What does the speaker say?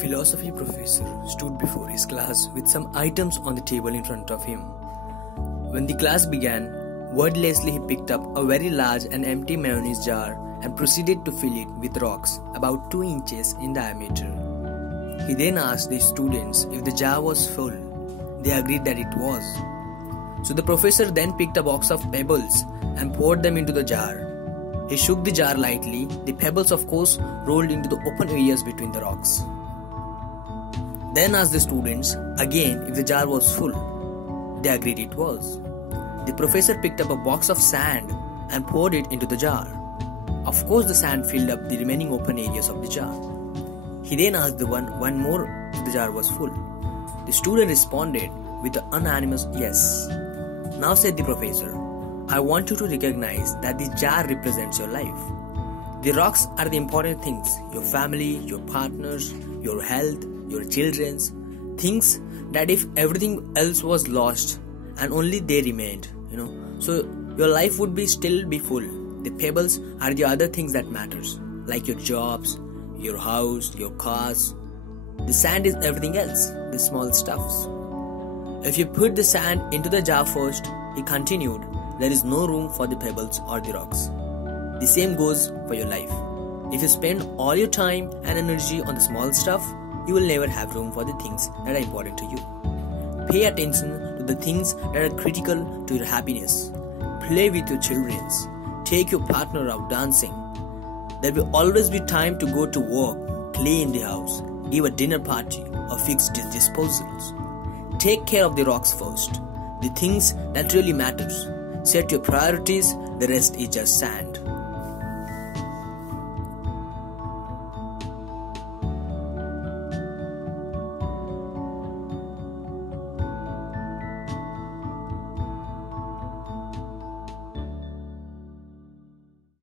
philosophy professor stood before his class with some items on the table in front of him. When the class began, wordlessly he picked up a very large and empty mayonnaise jar and proceeded to fill it with rocks about 2 inches in diameter. He then asked the students if the jar was full. They agreed that it was. So the professor then picked a box of pebbles and poured them into the jar. He shook the jar lightly. The pebbles, of course, rolled into the open areas between the rocks. Then asked the students again if the jar was full. They agreed it was. The professor picked up a box of sand and poured it into the jar. Of course, the sand filled up the remaining open areas of the jar. He then asked the one more if the jar was full. The student responded with an unanimous yes. Now, said the professor, I want you to recognize that the jar represents your life. The rocks are the important things, your family, your partners, your health, your children's, things that if everything else was lost and only they remained, so your life would still be full. The pebbles are the other things that matters, like your jobs, your house, your cars. The sand is everything else, the small stuffs. If you put the sand into the jar first, he continued, there is no room for the pebbles or the rocks. The same goes for your life. If you spend all your time and energy on the small stuff, you will never have room for the things that are important to you. Pay attention to the things that are critical to your happiness. Play with your children. Take your partner out dancing. There will always be time to go to work, clean the house, give a dinner party, or fix the disposals. Take care of the rocks first, the things that really matters. Set your priorities, the rest is just sand.